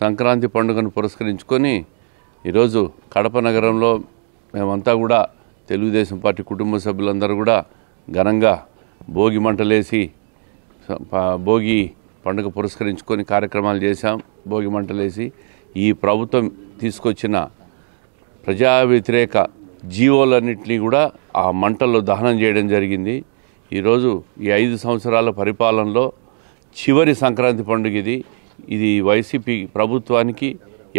సంక్రాంతి పండుగను పురస్కరించుకొని ఈరోజు కడప నగరంలో మేమంతా కూడా తెలుగుదేశం పార్టీ కుటుంబ సభ్యులందరూ కూడా ఘనంగా భోగి మంటలేసి భోగి పండుగ పురస్కరించుకొని కార్యక్రమాలు చేశాం. భోగి మంటలేసి ఈ ప్రభుత్వం తీసుకొచ్చిన ప్రజా వ్యతిరేక జీవోలన్నింటినీ కూడా ఆ మంటల్లో దహనం చేయడం జరిగింది. ఈరోజు ఈ 5 సంవత్సరాల పరిపాలనలో చివరి సంక్రాంతి పండుగ ఇది వైసీపీ ప్రభుత్వానికి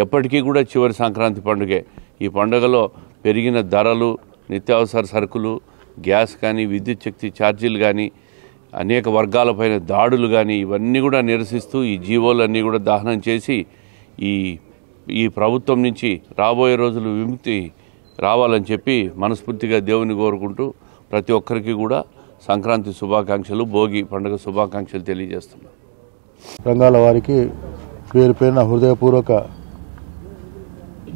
ఎప్పటికీ కూడా చివరి సంక్రాంతి పండుగే. ఈ పండుగలో పెరిగిన ధరలు, నిత్యావసర సరుకులు, గ్యాస్ కానీ, విద్యుత్ శక్తి ఛార్జీలు కానీ, అనేక వర్గాలపైన దాడులు కానీ ఇవన్నీ కూడా నిరసిస్తూ ఈ జీవోలన్నీ కూడా దహనం చేసి ఈ ప్రభుత్వం నుంచి రాబోయే రోజులు విముక్తి రావాలని చెప్పి మనస్ఫూర్తిగా దేవుని కోరుకుంటూ ప్రతి ఒక్కరికి కూడా సంక్రాంతి శుభాకాంక్షలు, భోగి పండుగ శుభాకాంక్షలు తెలియజేస్తున్నాం. రంగాల వారికి పేరు పేరున హృదయపూర్వక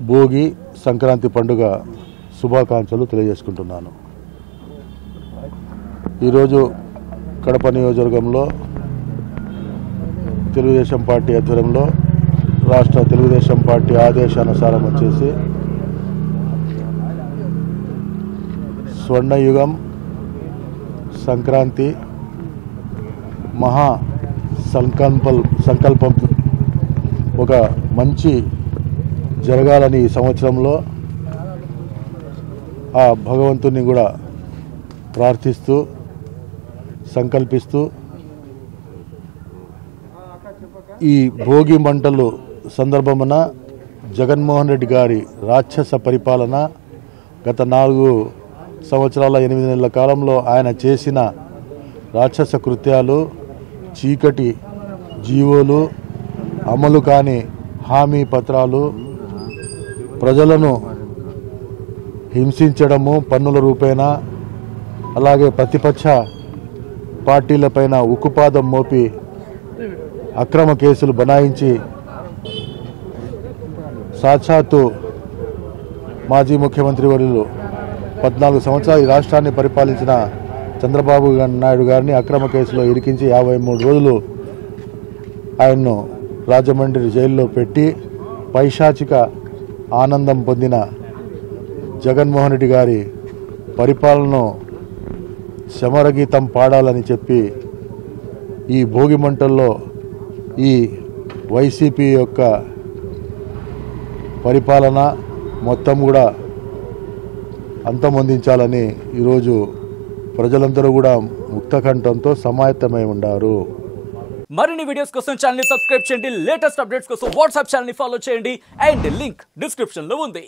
భోగి సంక్రాంతి పండుగ శుభాకాంక్షలు తెలియజేసుకుంటున్నాను. ఈరోజు కడప నియోజకవర్గంలో తెలుగుదేశం పార్టీ ఆధ్వర్యంలో రాష్ట్ర తెలుగుదేశం పార్టీ ఆదేశానుసారం వచ్చేసి స్వర్ణయుగం సంక్రాంతి మహా సంకల్పం ఒక మంచి జరగాలని ఈ సంవత్సరంలో ఆ భగవంతుని కూడా ప్రార్థిస్తూ సంకల్పిస్తూ ఈ భోగి మంటలు సందర్భమున జగన్మోహన్ రెడ్డి గారి రాక్షస పరిపాలన గత 4 సంవత్సరాల 8 నెలల కాలంలో ఆయన చేసిన రాక్షస కృత్యాలు, చీకటి జీవోలు, అమలు కాని హామీ పత్రాలు, ప్రజలను హింసించడము పన్నుల రూపేణా, అలాగే ప్రతిపక్ష పార్టీలపైన ఉక్కుపాదం మోపి అక్రమ కేసులు బనాయించి సాక్షాత్తు మాజీ ముఖ్యమంత్రి వర్యులు 14 సంవత్సరాలు ఈ రాష్ట్రాన్ని పరిపాలించిన చంద్రబాబు నాయుడు గారిని అక్రమ కేసులో ఇరికించి 53 రోజులు ఆయన్ను రాజమండ్రి జైల్లో పెట్టి పైశాచిక ఆనందం పొందిన జగన్మోహన్ రెడ్డి గారి పరిపాలనను సమరగీతం పాడాలని చెప్పి ఈ భోగి మంటల్లో ఈ వైసీపీ యొక్క పరిపాలన మొత్తం కూడా అంతమొందించాలని ఈరోజు ప్రజలందరూ కూడా ముక్తకంఠంతో సమాయత్తమై ఉన్నారు. మరిన్ని వీడియోస్ కోసం ఛానల్ ని సబ్స్క్రైబ్ చేయండి. లేటెస్ట్ అప్డేట్స్ కోసం వాట్సాప్ ఛానల్ ని ఫాలో చేయండి. అండ్ లింక్ డిస్క్రిప్షన్ లో ఉంది.